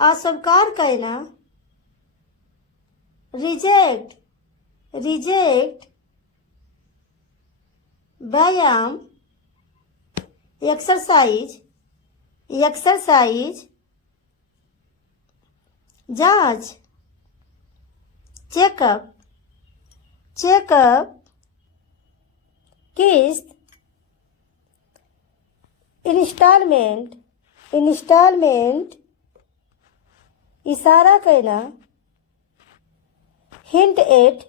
अस्वीकार करना, reject, reject, व्यायाम, एक्सरसाइज, एक्सरसाइज, जांच, चेकअप, चेकअप, किस्त, इंस्टॉलमेंट, इंस्टॉलमेंट, इशारा करना, हिंट एट,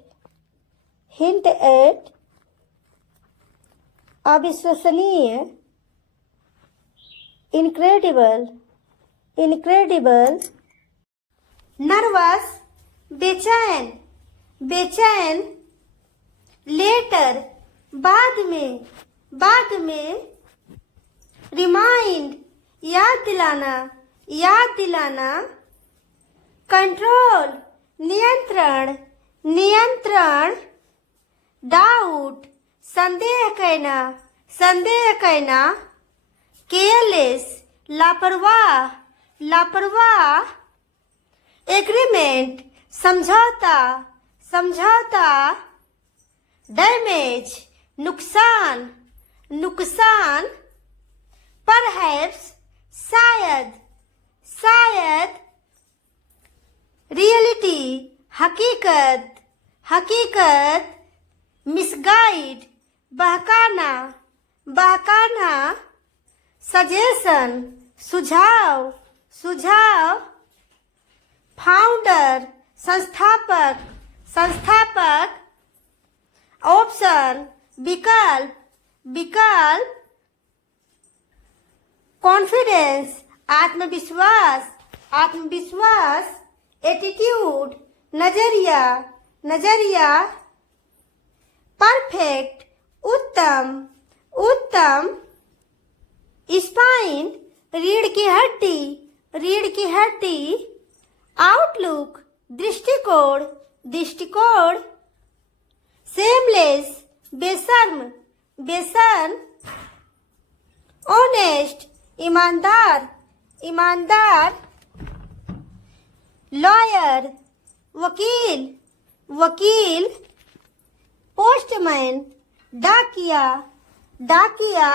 हिंट एट, अविश्वसनीय, इनक्रेडिबल, इनक्रेडिबल, नर्वस, बेचैन, बेचैन, लेटर, बाद में, बाद में, रिमाइंड, याद दिलाना, याद दिलाना, कंट्रोल, नियंत्रण, नियंत्रण, डाउट, संदेह करना, संदेह करना, केयरलेस, लापरवाह, लापरवाह, एग्रीमेंट, समझौता, समझौता, डैमेज, नुकसान, नुकसान, परहैप्स, शायद, शायद, रियलिटी, हकीकत, हकीकत, मिसगाइड, बहकाना, बहकाना, सजेशन, सुझाव, सुझाव, फाउंडर, संस्थापक, संस्थापक, ऑप्शन, विकल्प, विकल्प, कॉन्फिडेंस, आत्मविश्वास, आत्मविश्वास, एटीट्यूड, नजरिया, नजरिया, परफेक्ट, उत्तम, उत्तम, स्पाइन, रीढ़ की हड्डी, रीढ़ की हड्डी, आउटलुक, दृष्टिकोण, दृष्टिकोण, सेमलेस, बेशर्म, बेशर्म, ऑनेस्ट, ईमानदार, ईमानदार, लॉयर, वकील, वकील, पोस्टमैन, डाकिया, डाकिया,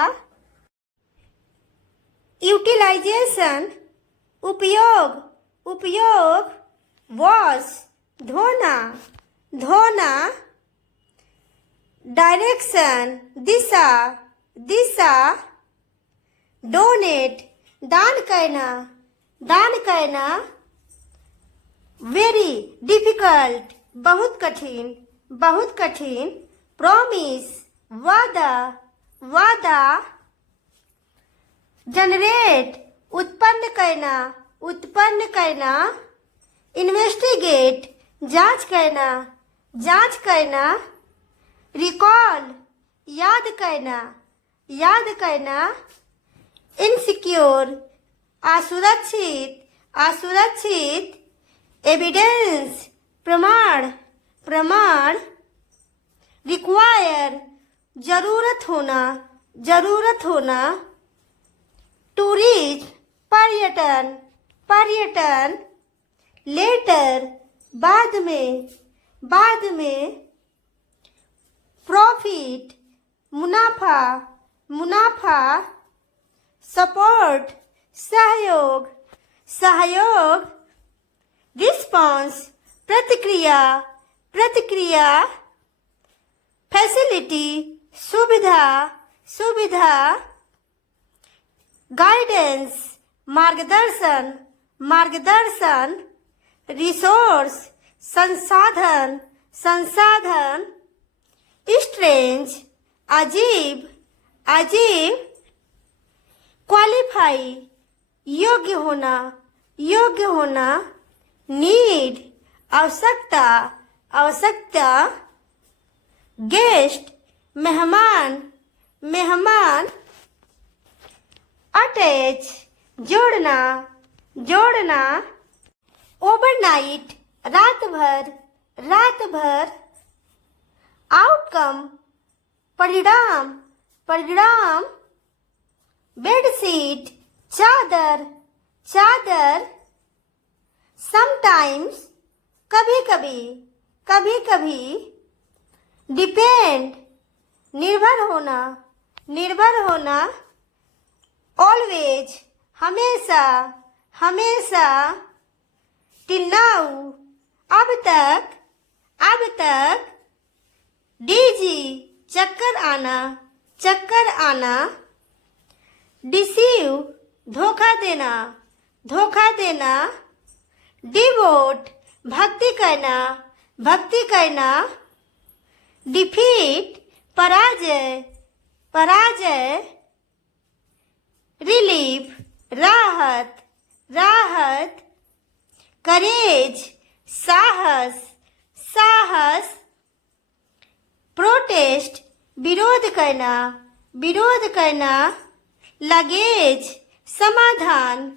यूटिलाइजेशन, उपयोग, उपयोग, वॉश, धोना, धोना, डायरेक्शन, दिशा, दिशा, डोनेट, दान करना, दान करना, वेरी डिफिकल्ट, बहुत कठिन, बहुत कठिन, प्रॉमिस, वादा, वादा, जनरेट, उत्पन्न करना, उत्पन्न करना, इन्वेस्टिगेट, जांच करना, जांच करना, रिकॉल, याद करना, याद करना, इनसिक्योर, असुरक्षित, असुरक्षित, एविडेंस, प्रमाण, प्रमाण, रिक्वायर, जरूरत होना, जरूरत होना, टूरिज्म, पर्यटन, पर्यटन, लेटर, बाद में, बाद में, प्रॉफिट, मुनाफा, मुनाफा, सपोर्ट, सहयोग, सहयोग, रिस्पॉन्स, प्रतिक्रिया, प्रतिक्रिया, फैसिलिटी, सुविधा, सुविधा, गाइडेंस, मार्गदर्शन, मार्गदर्शन, रिसोर्स, संसाधन, संसाधन, स्ट्रेंज, अजीब, अजीब, क्वालिफाई, योग्य होना, योग्य होना, नीड, आवश्यकता, आवश्यकता, गेस्ट, मेहमान, मेहमान, अटैच, जोड़ना, जोड़ना, ओवरनाइट, रात भर, रात भर, आउटकम, परिणाम, परिणाम, बेडशीट, चादर, चादर, समटाइम्स, कभी कभी, कभी कभी, डिपेंड, निर्भर होना, निर्भर होना, ऑलवेज, हमेशा, हमेशा, टिल नाउ, अब तक, अब तक, डीजी, चक्कर आना, चक्कर आना, डिसीव, धोखा देना, धोखा देना, डिवोट, भक्ति करना, भक्ति करना, डिफीट, पराजय, पराजय, रिलीफ, राहत, राहत, करेज, साहस, साहस, प्रोटेस्ट, विरोध करना, विरोध करना, लगेज, समाधान,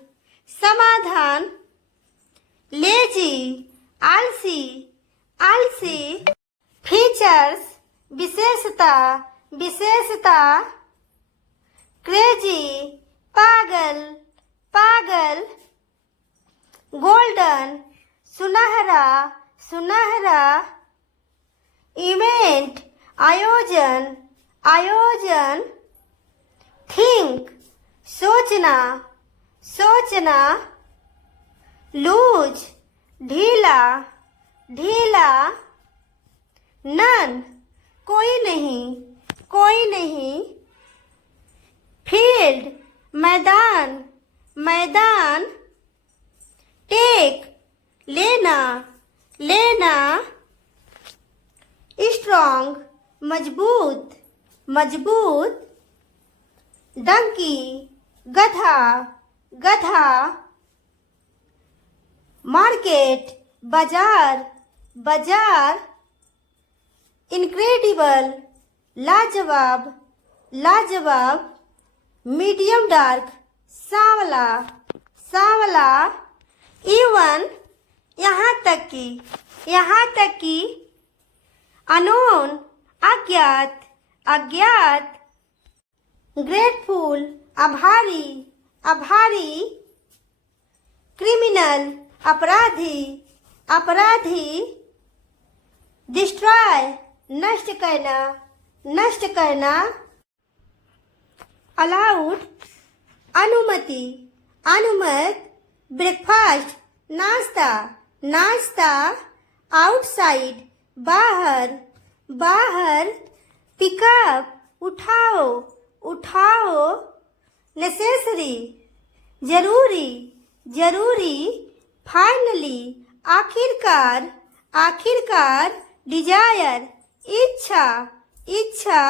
समाधान, लेजी, आलसी, आलसी, फीचर्स, विशेषता, विशेषता, क्रेजी, पागल, पागल, गोल्डन, सुनहरा, सुनहरा, इवेंट, आयोजन, आयोजन, थिंक, सोचना, सोचना, लूज, ढीला, ढीला, नन, कोई नहीं, कोई नहीं, फील्ड, मैदान, मैदान, टेक, लेना, लेना, स्ट्रॉन्ग, मजबूत, मजबूत, डंकी, गधा, गधा, मार्केट, बाजार, बाजार, इनक्रेडिबल, लाजवाब, लाजवाब, मीडियम डार्क, सांवला, सांवला, इवन, यहाँ तक कि, अनोन, अज्ञात, अज्ञात, ग्रेटफुल, आभारी, आभारी, क्रिमिनल, अपराधी, अपराधी, डिस्ट्रॉय, नष्ट करना, नष्ट करना, अलाउड, अनुमति, अनुमत, ब्रेकफास्ट, नाश्ता, नाश्ता, आउटसाइड, बाहर, बाहर, पिकअप, उठाओ, उठाओ, नेसेसरी, जरूरी, जरूरी, फाइनली, आखिरकार, आखिरकार, डिजायर, इच्छा, इच्छा,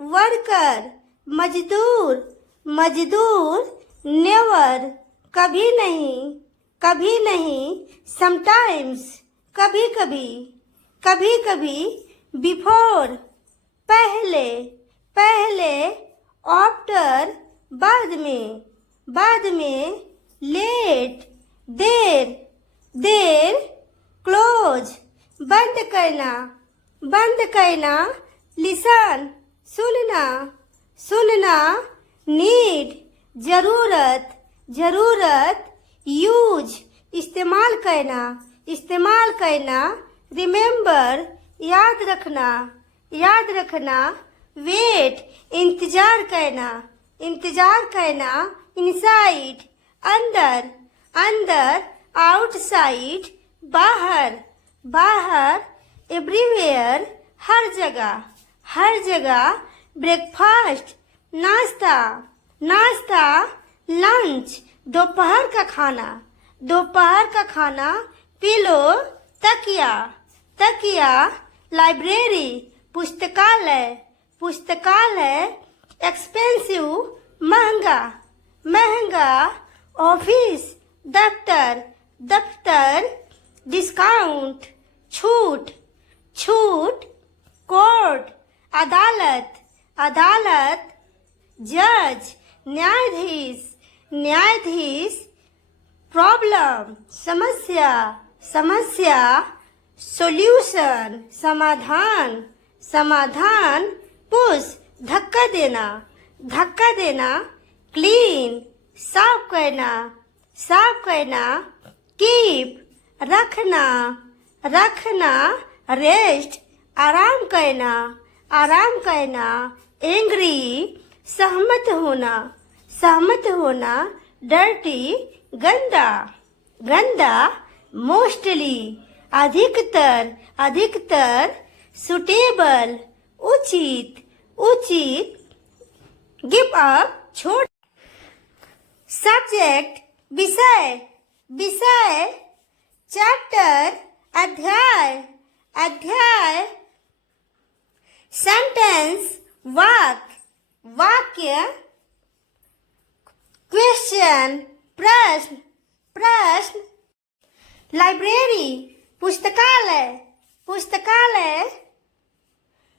वर्कर, मजदूर, मजदूर, नेवर, कभी नहीं, कभी नहीं, समटाइम्स, कभी कभी, कभी कभी, बिफोर, पहले, पहले, आफ्टर, बाद में, बाद में, लेट, देर, देर, क्लोज, बंद करना, बंद करना, लिसन, सुनना, सुनना, नीड, जरूरत, जरूरत, यूज, इस्तेमाल करना, इस्तेमाल करना, रिमेंबर, याद रखना, याद रखना, वेट, इंतजार करना, इंतजार करना, इनसाइड, अंदर, अंदर, आउटसाइड, बाहर, बाहर, एवरीवेयर, हर जगह, हर जगह, ब्रेकफास्ट, नाश्ता, नाश्ता, लंच, दोपहर का खाना, दोपहर का खाना, पिलो, तकिया, तकिया, लाइब्रेरी, पुस्तकालय, पुस्तकालय, एक्सपेंसिव, महंगा, महंगा, ऑफिस, दफ्तर, दफ्तर, डिस्काउंट, छूट, छूट, कोर्ट, अदालत, अदालत, जज, न्यायाधीश, न्यायाधीश, प्रॉब्लम, समस्या, समस्या, सॉल्यूशन समाधान, समाधान। पुश धक्का देना, धक्का देना। क्लीन साफ करना, साफ करना। कीप रखना, रखना। रेस्ट आराम करना, आराम करना। एंग्री सहमत होना, सहमत होना। डर्टी गंदा, गंदा। मोस्टली अधिकतर, अधिकतर। सुटेबल उचित, उचित। गिव अप छोड़। सब्जेक्ट विषय, विषय। चैप्टर अध्याय, अध्याय। सेंटेंस वाक्य, वाक्य। क्वेश्चन प्रश्न, प्रश्न। लाइब्रेरी पुस्तकालय, पुस्तकालय।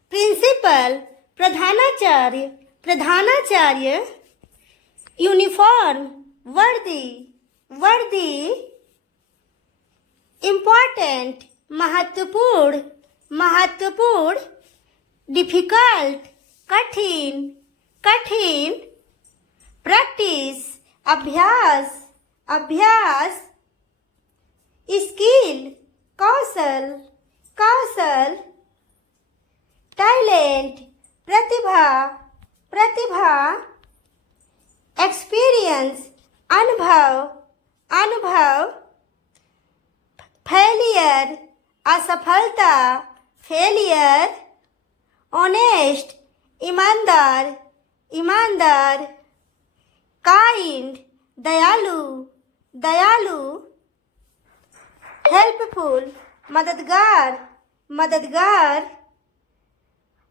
प्रिंसिपल प्रधानाचार्य, प्रधानाचार्य। यूनिफॉर्म वर्दी, वर्दी। इम्पोर्टेंट महत्वपूर्ण, महत्वपूर्ण। डिफिकल्ट कठिन, कठिन। प्रैक्टिस अभ्यास, अभ्यास। स्किल कौशल, कौशल। टैलेंट प्रतिभा, प्रतिभा। एक्सपीरियंस अनुभव, अनुभव। फेलियर असफलता, फेलियर। ऑनेस्ट ईमानदार, ईमानदार। काइंड दयालु, दयालु। हेल्पफुल मददगार, मददगार।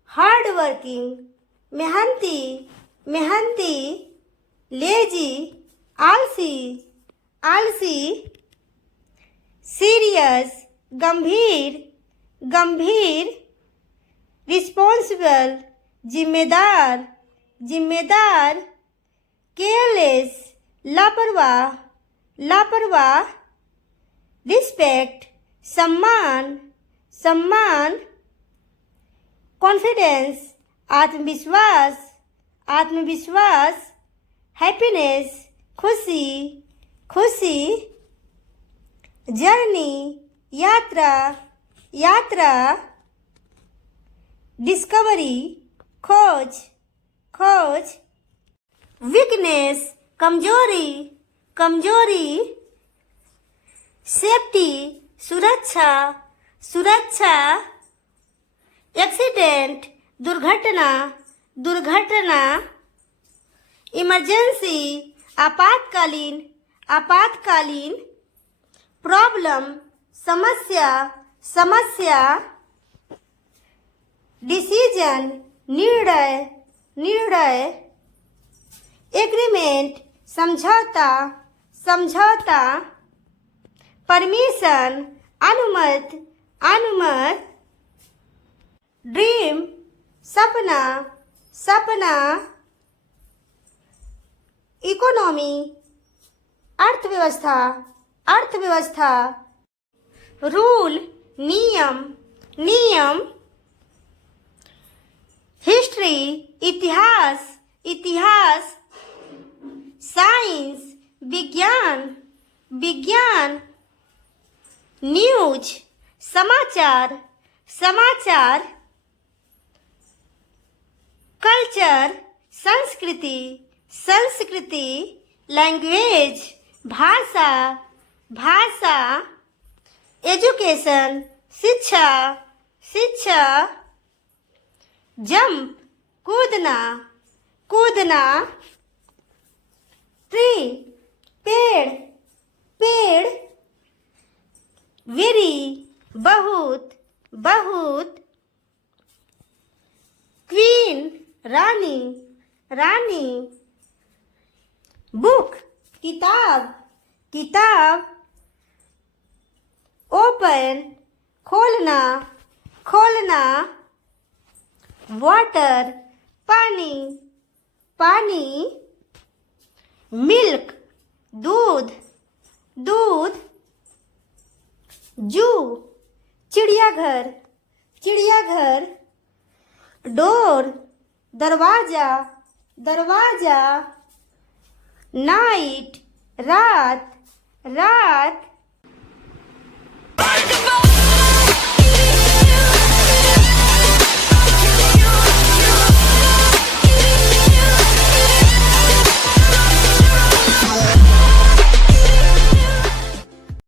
हार्ड वर्किंग मेहनती, मेहनती। लेजी आलसी, आलसी। सीरियस गंभीर, गंभीर। रिस्पॉन्सिबल जिम्मेदार, जिम्मेदार। केयरलेस लापरवाह, लापरवाह। रिस्पेक्ट सम्मान, सम्मान। कॉन्फिडेंस आत्मविश्वास, आत्मविश्वास। हैप्पीनेस खुशी, खुशी। जर्नी यात्रा, यात्रा। डिस्कवरी खोज, खोज। वीकनेस कमजोरी, कमजोरी। सेफ्टी सुरक्षा, सुरक्षा। एक्सीडेंट दुर्घटना, दुर्घटना। इमरजेंसी आपातकालीन, आपातकालीन। प्रॉब्लम समस्या, समस्या। डिसीजन निर्णय, निर्णय। एग्रीमेंट समझौता, समझौता। परमिशन अनुमति, अनुमति। ड्रीम सपना, सपना। इकोनॉमी अर्थव्यवस्था, अर्थव्यवस्था। रूल नियम, नियम। हिस्ट्री इतिहास, इतिहास। साइंस विज्ञान, विज्ञान। न्यूज समाचार, समाचार। कल्चर संस्कृति, संस्कृति। लैंग्वेज भाषा, भाषा। एजुकेशन शिक्षा, शिक्षा। जंप कूदना, कूदना। ट्री पेड़, पेड़। वेरी बहुत, बहुत। क्वीन रानी, रानी। बुक किताब, किताब। ओपन खोलना, खोलना। वाटर पानी, पानी। मिल्क दूध, दूध। जू चिड़ियाघर चिड़ियाघर। डोर दरवाजा दरवाजा। नाइट रात रात।